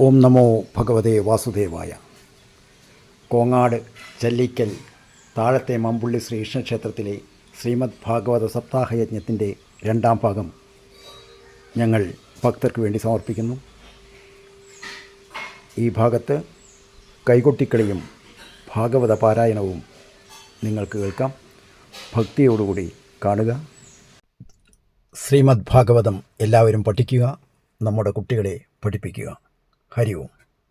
ഓം നമോ ഭഗവതേ വാസുദേവായ. കോങ്ങാട് ചല്ലിക്കൽ താഴത്തെ മമ്പുള്ളി ശ്രീകൃഷ്ണ ക്ഷേത്രത്തിലെ ശ്രീമദ് ഭാഗവത സപ്താഹയജ്ഞത്തിന്റെ രണ്ടാം ഭാഗം ഞങ്ങൾ ഭക്തർക്ക് വേണ്ടി സമർപ്പിക്കുന്നു. ഈ ഭാഗത്ത് കൈകൊട്ടിക്കളിയും ഭാഗവത പാരായണവും നിങ്ങൾക്ക് കേൾക്കാം. ഭക്തിയോടുകൂടി കാണുക. ശ്രീമദ് ഭാഗവതം എല്ലാവരും പഠിക്കുക നമ്മുടെ കുട്ടികളെ പഠിപ്പിക്കുക. ഹരി ഓം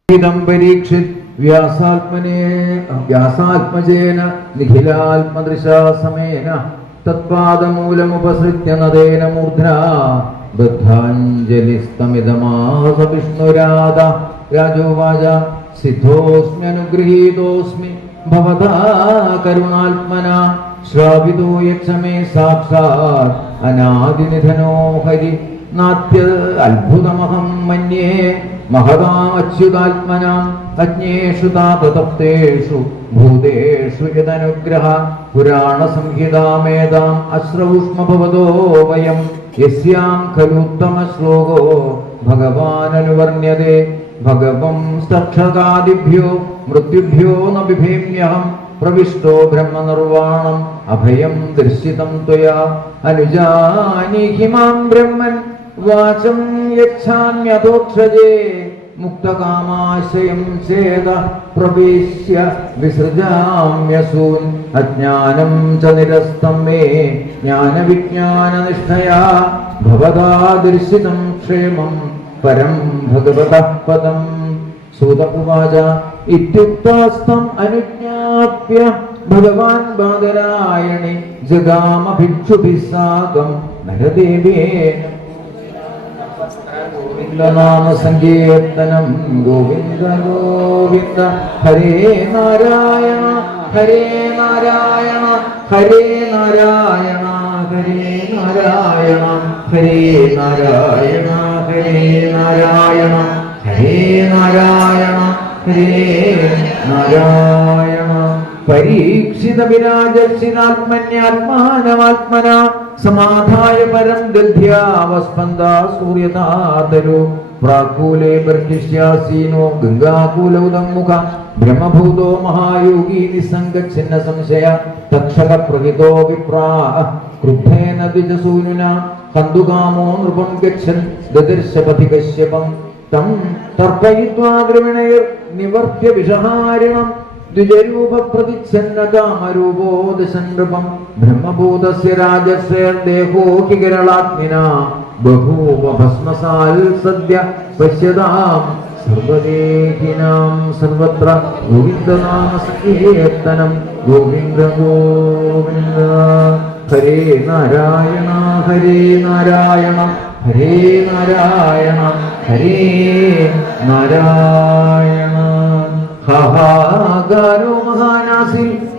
ഇതം പരീക്ഷിത് വ്യാസാത്മനേ വ്യാസാത്മജേന നിഖിലാത്മദൃശാസമേന തത്പാദമൂലമുപസൃത്യ നദേന മൂർധ്ന ബദ്ധാഞ്ജലിസ്തമിതമാസ വിഷ്ണുരാധ രാജോവാച സിദ്ധോസ്മ്യനുഗൃഹീതോസ്മി ഭവതാ കരുണാത്മന ശ്രാവിതോ യക്ഷമേ സാക്ഷാത് അനാദിനിധനോ ഹരി നാത്യ അത്ഭുതമഹം മന്യേ. महदाच्युतात्मनाम् अज्ञेषु तापतप्तेषु भूतेषु यदनुग्रह पुराणसंहितामेधाम् अश्रौष्मभवतो वयम् यस्यां खलुत्तमश्लोको भगवाननुवर्ण्यते भगवं स्तक्षकादिभ्यो मृत्युभ्यो न बिभेम्यहम् प्रविष्टो ब्रह्मनिर्वाणम् अभयं दर्शितं त्वया अनुजानीहि मां ब्रह्मन् വാചം യച്ഛാമ്യതോക്ഷജേ മുക്തകാമാശയം ചേത പ്രവേശ്യ വിസൃജാമ്യസൂൻ. അജ്ഞാനം ച നിരസ്തം മേ ജ്ഞാനവിജ്ഞാനനിഷ്ഠയാ ഭവതാദർശിതം ക്ഷേമം പരം ഭഗവതഃ പദം. സൂത ഉവാച ഇത്യുക്താസ്തം അനുജ്ഞാപ്യ ഭഗവാൻ ബാദരായണി ജഗാമഭിക്ഷുഭിസാകം ഭിക്ഷുഭിः നരദേവേന നാമ സങ്കീർത്തനം ഗോവിന്ദ ഗോവിന്ദ ഹരേ നാരായണ ഹരേ നാരായണ ഹരേ നാരായണ ഹരേ നാരായണ ഹരേ നാരായണ ഹരേ നാരായണ ഹരേ നാരായണ ഹരേ നാരായണ. പരീക്ഷിത വിരാജർഷിതാത്മന്യാത്മാനമാത്മന സമാധായ പരം ദധ്യാവസ്പന്ദ സൂര്യതാതരോ. പ്രാകൂലേ ഗംഗാകൂലൗദം മുഖ ബ്രഹ്മഭൂതോ മഹായോഗി നിസ്സംഗച്ഛിന്ന സംശയ. തക്ഷക പ്രഹിതോ വിപ്രാ ക്രുദ്ധേന ദ്വിജസൂനുന. കന്തുകാമോ നൃപം ഗച്ഛൻ ദദർശപതി കശ്യപം തം തർപ്പയിത്വാ ദ്രവിണൈർ നിവർത്തിയ വിഷഹാരിണം. ദ്വിജരൂപ പ്രതിച്ഛന്ന കാമരൂപോ ദശനൃപം ബ്രഹ്മഭൂതസ്യ രാജശ്രേർദേഹോ കിരളാത്മിന ബഭൂവ ഭസ്മസാൽ സദ്യ സർവദേഹിനാം ഗോവിന്ദ ഹരേ നാരായണ ഹരേ നാരായണ ഹരേ നാരായണ ഹരേ നാരായണ. സഹാകാരോമഹാനാസിൽ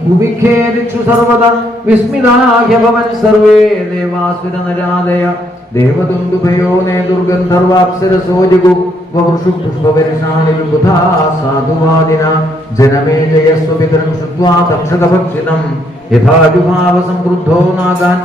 ഭൂമിഖേദിച്ചു സർവത വിസ്മിതാഹ്യഭവൻ സർവേ ദേവാസുരനരാദയ ദേവതുണ്ടുഭയോ നേ ദുർഗന്ധർവാപ്സരസോജഗു സാധുവാദിന. ജനമേ നാഗാൻ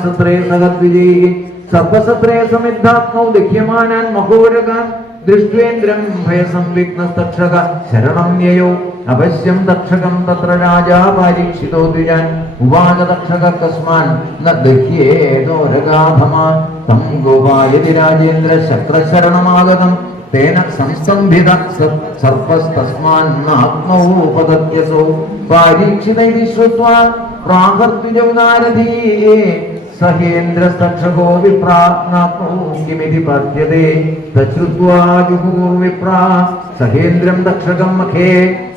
ദൃഷ്ട്വേന്ദ്രം ഭയസംവിഘ്നസ്തക്ഷക ശരണം യയോ. അവശ്യം തക്ഷകം തത്ര രാജാ പരീക്ഷിതോ ദ്വിജാൻ. ഉവാച തക്ഷക കസ്മാൻ ന ദഹ്യേതോരഗാധമാൻ തം ഗോപായതി രാജേന്ദ്ര ശത്രശരണമാഗതം തേന സംസ്തംഭിത സർപ്പസ്തസ്മാന്നാത്മൗപദത്യസോ പാരീക്ഷിതൈതി ശ്രുത്വാ പ്രാഗർദ്വിജൗനാരധീയേ സഹേന്ദ്രസ്തക്ഷകോ വിപ്രാജ്ഞാത്മൂക്കിമിതി പദ്യത്തെ തശ്രുത്വാ ജുഹുർവിപ്രാ സഹേന്ദ്രം തക്ഷകം മഖേ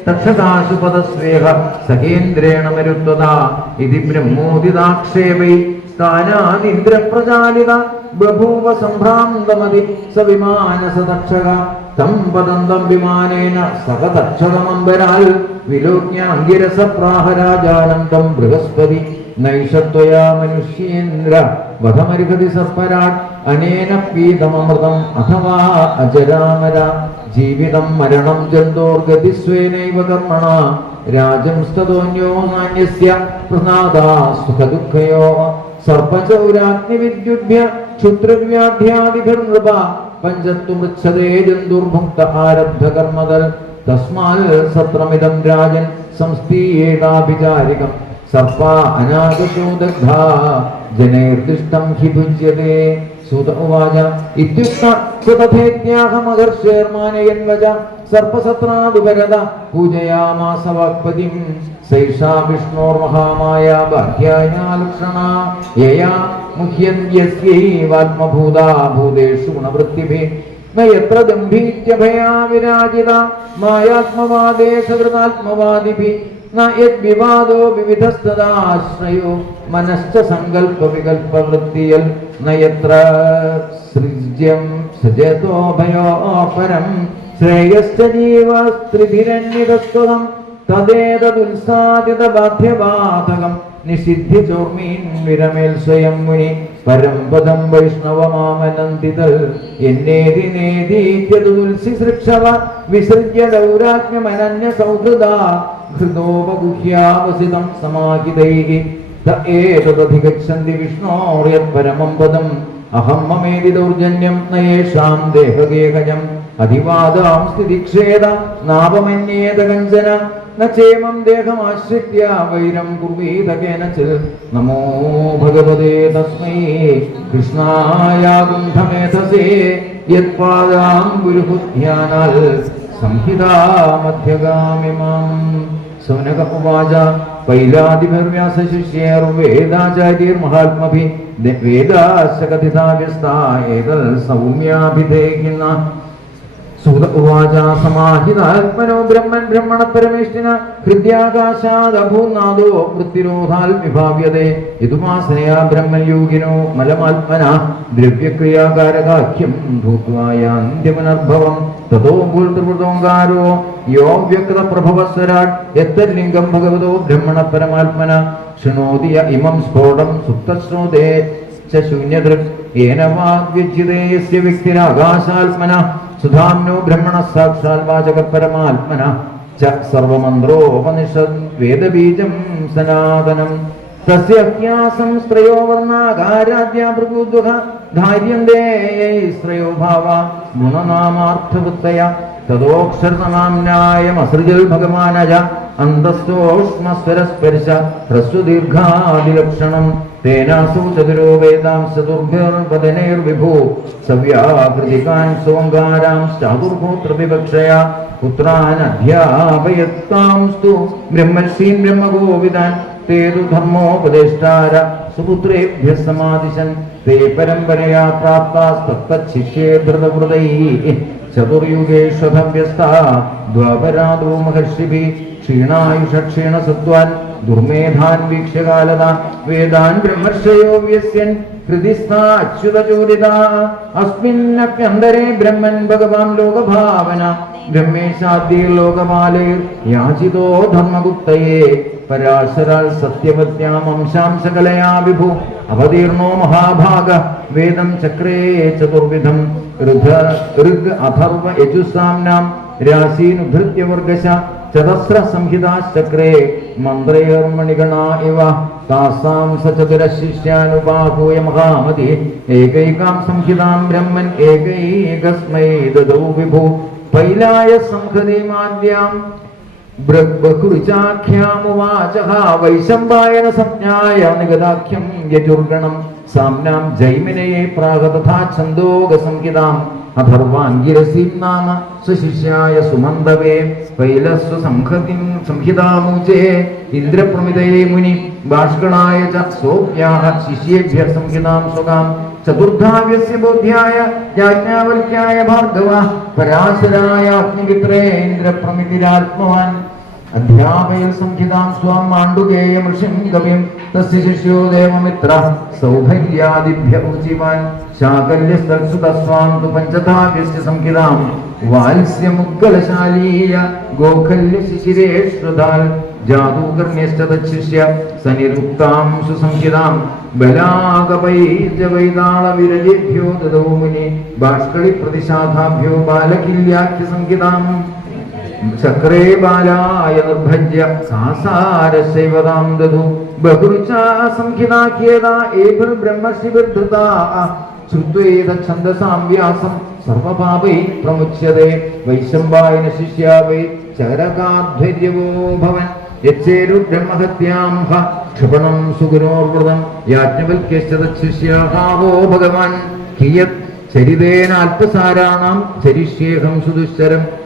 തക്ഷകാശു പദസ്വേഹ സഹേന്ദ്രേണ മരുത്വത ഇതി ബ്രഹ്മോദിതാക്ഷേപൈ സ്ഥാനാദിന്ദ്രപ്രചാലിത ബഭൂവ സംഭ്രാന്തമതി സ വിമാനസ തക്ഷക തം പദന്തം വിമാനേന സഹ തക്ഷകമമ്പരാൽ വിലോക്യ അങ്കിരസ പ്രാഹരാജാനന്ദം ബൃഹസ്പതി നൈഷത്വയാ മനുഷ്യേന്ദ്ര സർപ്പരാട് അനേന പീതമൃതം അഥവാ അജരാമര. ജീവിതം മരണം ജന്തോർഗതിസ്വേനൈവ കർമ്മണ. രാജംസ്തോന്യോ നാണ്യസ്യ പ്രനാദാ സുഖദുഃഖയോ. സർപ്പചൗരാഗ്നിവിദ്യുഭ്യ ക്ഷുദ്രവ്യാധ്യാദിഭിർനൃപ. പഞ്ചത്തു ജന്തുർഭുക്ത ആരബ്ധകർമ്മതൽ തസ്മാൽ സത്രമിതം രാജൻ സംസ്ഥീയേതാഭിചാരികം. സർപ്പ അനാഗതോ ദഗ്ധ ജനൈർദിഷ്ടം ഹി ഭുജ്യതേ സുത ഉവാച ഇത്യുക്ത സ്വതഥേത്യാഹമഹർഷേർമാനയൻ വച സർപ്പസത്രാദുപരത പൂജയാമാസ വാക്പതിം സൈഷാ വിഷ്ണോർമഹാമായ ബാഹ്യായാ ലക്ഷണ യയാ മുഹ്യന്യസ്യൈവാത്മഭൂതാ ഭൂതേഷു ഗുണവൃത്തിഭിः. യത്ര ദംഭീത്യഭയാ വിരാജിത മായാത്മവാദേ സകൃതാത്മവാദിഭിः ന യദ്വിവാദോ വിവിധസ്തദാശ്രയോ മനശ്ച സങ്കല്പ വികൽപ്പ വൃത്തിയൽ നയത്ര യത്ര സൃജ്യം സൃജതോ ഭയോ പരം ശ്രേയശ്ച ജീവസ്ത്രിഭിരന്യതസ്വതം തദേതദുത്സാദിത ബാധ്യബാധകം നിഷിദ്ധി ചോർമീൻ വിരമേൽ സ്വയം മുനി പരമ്പദം വൈഷ്ണവമാമനന്ദിതൽ എന്നേതി നേതീത്യതുൽസി സൃക്ഷവ വിസൃജ്യ ദൗരാത്മ്യമനന്യ സൗഹൃദ ഹൃദോപഗുഹ്യാവസിതം സമാഹിതൈः ത ഏതദധിഗച്ഛന്തി വിഷ്ണോർയത് പരമം പദം അഹം മമേതി ദൗർജന്യം നയേഷാം ദേഹഗേഹജം. അധിവാദാം സ്ഥിതിക്ഷേദ നാപമന്യേത കഞ്ചന. നേമം ദേഹമാശ്രിത്യ വൈരം കുർവീത കേനചിൽ നമോ ഭഗവതേ തസ്മൈ. കൃഷ്ണായ ഗുന്ധമേധസേ യത്പാദാം ഗുരുഹുധ്യാനാൽ സംഹിതാമധ്യഗാമിമാം സൗനക ഉവാച പൈലാദിഭിർവ്യാസശിഷ്യേർവേദാചാര്യർമഹാത്മഭി വേദാശ്ച കഥിതാ വ്യസ്താ ഏതൽ സൗമ്യാഭിധേഹിന സൂത ഉവാചാസമാഹിതാത്മനോ ബ്രഹ്മൻ ബ്രഹ്മണ പരമേഷ്ഠിന ഹൃദ്യാകാശാദഭൂനാദോ വൃത്തിരോധാൽ വിഭാവ്യതേ. യതുമാസനയാ ബ്രഹ്മയോഗിനോ മലമാത്മന ദ്രവ്യക്രിയാകാരകാഖ്യം ഭൂത്വായാന്ത്യപുനർഭവം തതോ ഭൂൽതൃവൃതോങ്കാരോ യോ വ്യക്ത പ്രഭവസ്വരാട് എത്തലിംഗം ഭഗവതോ ബ്രഹ്മണ പരമാത്മന ശൃണോതിയ ഇമം സ്ഫോടം സുപ്തശ്രോതേ ശൂന്യദൃക്. ഏന വാഗ്യജ്യതേ യസ്യ വ്യക്തിരാകാശാത്മന. സുധാംനോ ബ്രഹ്മണ സാക്ഷാൽ വാചക പരമാത്മന. ച സർവമന്ത്രോപനിഷദ് വേദബീജം സനാതനം. തസ്യ അജ്ഞാസം സ്ത്രയോ വർണാകാരാദ്യ ഭൃഗുദ്വഹ ധാര്യന്തേ ശ്രയോ ഭാവ ഗുണനാമാർത്ഥവൃത്തയ. തദോക്ഷരനാമ്നായമസൃജൽ ഭഗവാനജ. അന്തസ്തോഷ്മസ്വരസ്പരിശ ഹ്രസ്വദീർഘാദിലക്ഷണം തേനാസു ചതുരോ വേദാം ചതുർഭിർവദനൈർവിഭൂ സവ്യാകൃതികാൻ സോങ്കാരാം ചാതുർഭൂത്ര വിവക്ഷയ പുത്രാൻ അധ്യാപയത്താംസ്തു ബ്രഹ്മർഷീൻ ബ്രഹ്മഗോവിതാൻ തേതു ധർമ്മോപദേഷ്ടാര സുപുത്രേഭ്യ സമാദിശൻ തേ പരമ്പരയാ പ്രാപ്താസ്തത്തച്ഛിഷ്യേ ധൃതവൃതൈ ചതുർയുഗേഷ്വഭവ്യസ്ത ദ്വാപരാദോ മഹർഷിഭി ക്ഷീണായുഷ ക്ഷീണസത്വാൻ ദുർമേധാൻ വീക്ഷ്യകാലത വേദാൻ ബ്രഹ്മർഷയോ വ്യസ്യൻ ഹൃദിസ്ഥാ അച്യുതചോദിത അസ്മിന്നപ്യന്തരേ ബ്രഹ്മൻ ഭഗവാൻ ലോകഭാവന. ബ്രഹ്മേശാദ്യൈർ ലോകപാലൈർ യാചിതോ ധർമ്മഗുപ്തയെ. പരാശരാൽ സത്യവത്യാം അംശാംശകലയാ വിഭു. അവതീർണോ മഹാഭാഗ വേദം ചക്രേ ചതുർവിധം. ഋഗ് അഥർവ യജുസാംനാം രാശീനുധൃത്യ വർഗശ ചതസ്ര സംഹിതാശ്ചക്രേ മന്ത്രയോർമണിഗണ ഇവ. താസാം സചതുര ശിഷ്യാനുപാഹൂയ മഹാമതി ഏകൈകാം സംഹിതാം ബ്രഹ്മൻ ഏകൈകസ്മൈ ദദൗ വിഭു. പൈലായ സംഹതിമാദ്യാം ബഹുരുചാഖ്യാമുവാചഃ വൈശമ്പായന സംജ്ഞായ നിഗതാഖ്യം യജുർഗണം. സാമ്നാം ജൈമിനയെ പ്രാഗതഥാ ഛന്ദോഗ സംഹിതാം. അഥർവാംഗിരസീം നാമ സ്വശിഷ്യായ സുമന്തവേ പൈലസ്വ സംഹതിം സംഹിതാമൂചേ ഇന്ദ്രപ്രമിതയെ മുനി ബാഷ്കണായ ച സോപ്യാഹ ശിഷ്യേഭ്യ സംഹിതാം സ്വകാം ചതുർധാവ്യസ്യ ബോധ്യായ യാജ്ഞാവൽക്യായ ഭാർഗവ പരാശരായ അഗ്നിമിത്രേ ഇന്ദ്രപ്രമിതിരാത്മവാൻ അധ്യാപയൽ സംഹിതാം സ്വാം മാണ്ഡുകേയ ഋഷിം കവിം തസ്യ ശിഷ്യോ ദേവമിത്ര സൗഭര്യാദിഭ്യ ഊചിവാൻ ശാകല്യസ്തത്സു തസ്വാം തു പഞ്ചധാവ്യസ്യ സംഹിതാം. വാത്സ്യമുദ്ഗലശാലീയ ഗോഖല്യ ശിശിരേശ്രുതാൽ ജാതൂകർണ്യശ്ചതശിഷ്യ സനിരുക്താം സുസംഹിതാം ബലാകവൈജവൈതാളവിരജേഭ്യോ ദദോ മുനി ബാഷ്കളി പ്രതിശാഖാഭ്യോ ബാലകില്യാഖ്യ സംഹിതാം. ചക്രേ ബാലായ നിർഭജ്യ സാസാരശൈവതാം ദധു. ബഹുരുചാ സംഹിതാഖ്യേത ഭഗവാൻ. കിയത് ചരിതേന ചരിഷ്യേഹം സുദുശ്ചരം.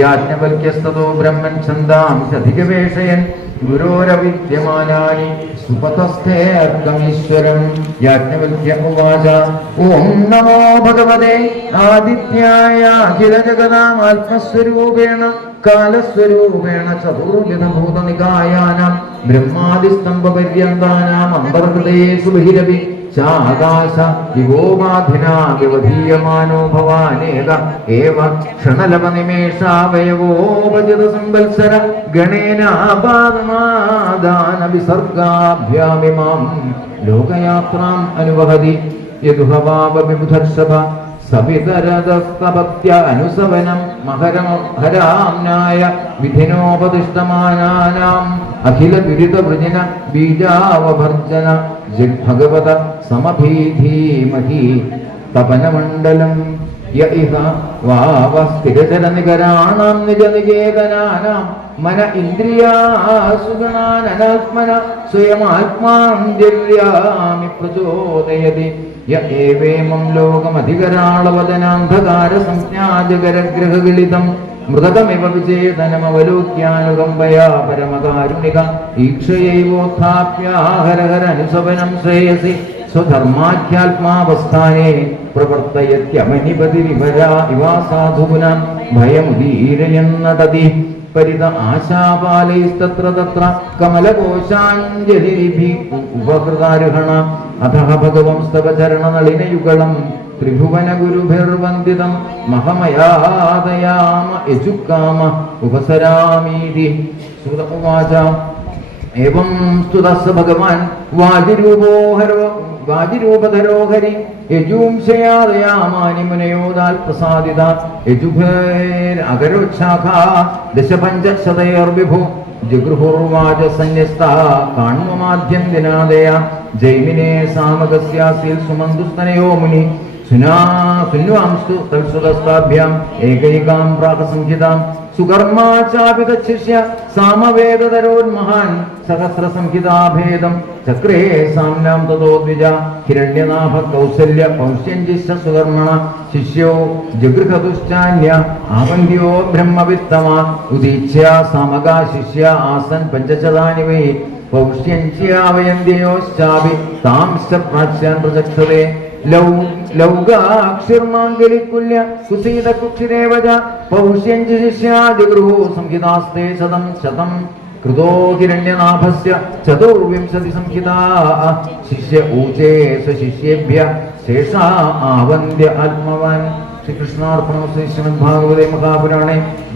യാജ്ഞവൽക്യസ്തോ ബ്രഹ്മൻ ഛന്ദാംശധികവേഷയൻ ഗുരോരവിദ്യമാനാനി സുപതസ്ഥേർക്കമീശ്വരം യാജ്ഞവൽക്യ ഉവാച. ഓം നമോ ഭഗവതേ ആദിത്യായ അഖില ജഗതാം ആത്മസ്വരൂപേണ കാലസ്വരൂപേണ ചതുർവിധഭൂതനികായാനാം ബ്രഹ്മാദിസ്തംഭപര്യന്താനാം അന്തർഹൃദയേഷു സുബഹിരവി. ചാകാശ ദിവോപാധിനാ വിവധീയമാനോ ഭവാനേക ഏവ ക്ഷണലവനിമേഷാവയവോപജിത സംവത്സര ഗണേനാപാദമാദാന വിസർഗാഭ്യാമിമാം ലോകയാത്രാം അനുവഹതി. യദുഹവാപവിബുധർഷഭ സവിതരതസ്തപത്യ അനുസവനം മഹരഹരാംനായ വിധിനോപതിഷ്ടമാനാനാം അഖില ദുരിതവൃജന ബീജാവഭർജന ജഗ്ഭഗവത സമഭീധീമഹി. തപനമണ്ഡലം സ്ഥിരചരനികരാണാം നിജനികേതനാനാം മന ഇന്ദ്രിയാസുഗണാൻ സ്വയമാത്മാന്തിര്യാമി പ്രചോദയതി. യ ഏവേമം ലോകമധികരാളവദനാന്ധകാര സംജ്ഞാജകരഗ്രഹഗളിതം മൃതകമിവ വിചേതനമവലോക്യാനുകമ്പയാ പരമകാരുണിക. ഈക്ഷയൈവോത്ഥാപ്യാഹരഹരനുസവനം ശ്രേയസി. സ്വധർമാഖ്യാത്മാവസ്ഥാനെ പ്രവർത്തയത്യമനിപതി വിവരാ ഇവാ സാധുപുനാം ഭയമുദീരയെന്നടതി പരിത ആശാപാലൈസ്തത്ര മഹമയാദയാമ യജുക്കാമ ഉപസരാമീതി. സുത ഏവം സ്തുതസ് ഭഗവാൻ വാജിരൂപോഹരോ വാജിരൂപധരോഹരി യജൂംശയാദയാമാനി മുനയോദാൽ പ്രസാദിത യജുഭേർ അകരോച്ഛാഖ ദശപഞ്ചശതയോർവിഭു ജഗൃഹുർവാച സന്യസ്ത ജൈമിനെ സാമകസ്യാസിൽ സുമന്തുസ്തനയോ മുനി സുനാ സുന്വാംസ്തു തൽസുതസ്താഭ്യാം ഏകൈകാം പ്രാകസംഹിതാം സുകർമാചാപിതശിഷ്യ സാമവേദതരോന്മഹാൻ സഹസ്രസംഹിതാഭേദം. ചക്രേ സാംനാം തതോ ദ്വിജ ഹിരണ്യനാഭ കൗസല്യ പൗഷ്യഞ്ചിശ സുകർമ്മണ ശിഷ്യോ ജഗൃഹദുശ്ചാന്യ ആവന്യോ ബ്രഹ്മവിത്തമ. ഉദീച്യ സമകാ ശിഷ്യ ആസൻ പഞ്ചശതാനി വൈ പൗഷ്യഞ്ചിയാവയന്തിയോശ്ചാപി. താംശ പ്രാച്യാൻ പ്രചക്ഷതേ ലൗ ലൗകാക്ഷിർമാംഗലിക്കുല്യ കുസീത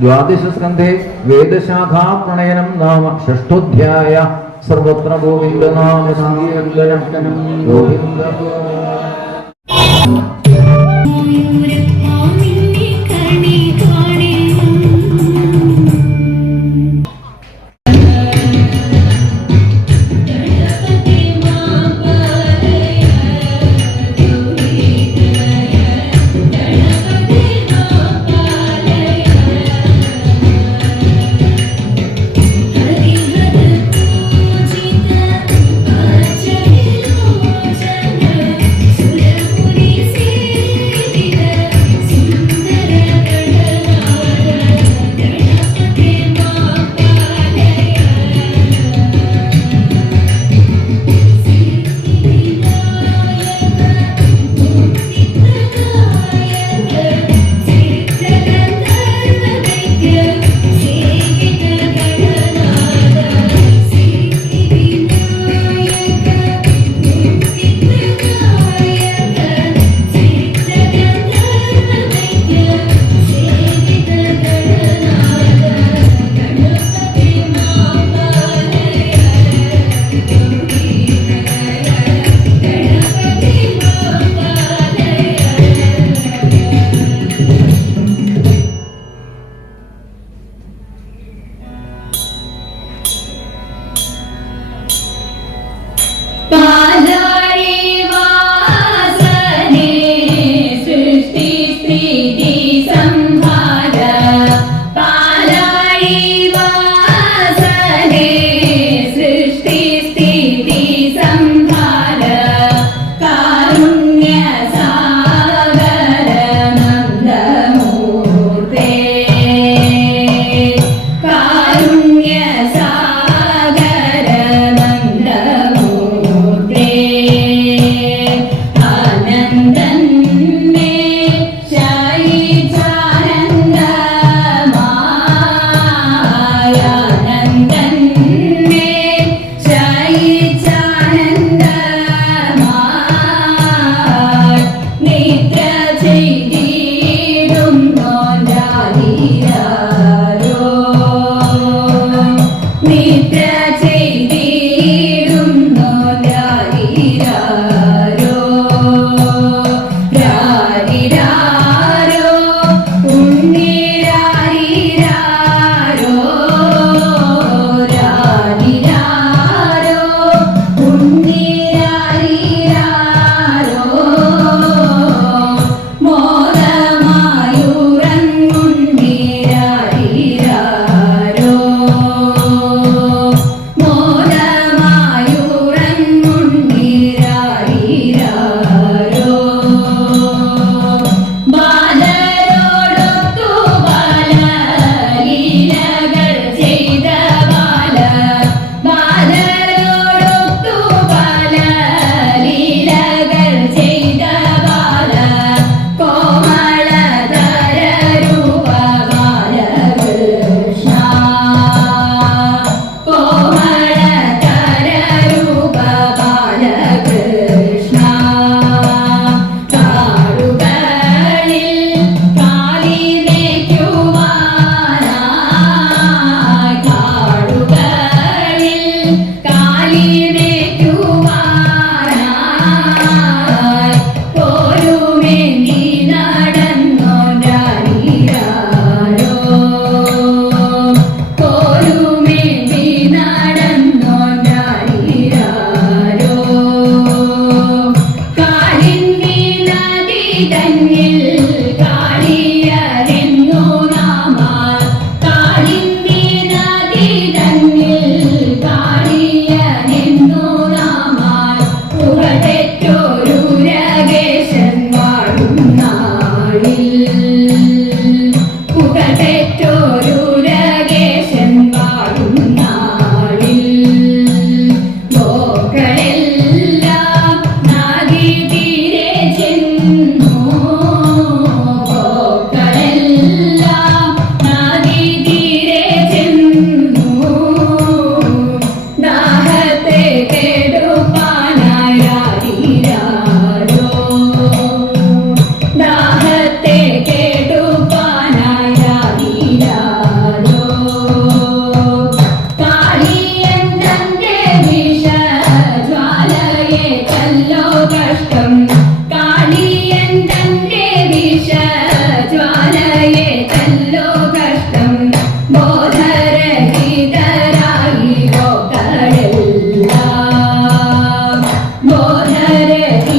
ദ്വാദശസ്കന്ധേ വേദശാഖാ പ്രണയനം നാമ ഷഷ്ഠോധ്യായ. സർവത്ര ഗോവിന്ദനാമ സങ്കീർത്തനം. Govinda Thank you. Oh.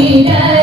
Yeah.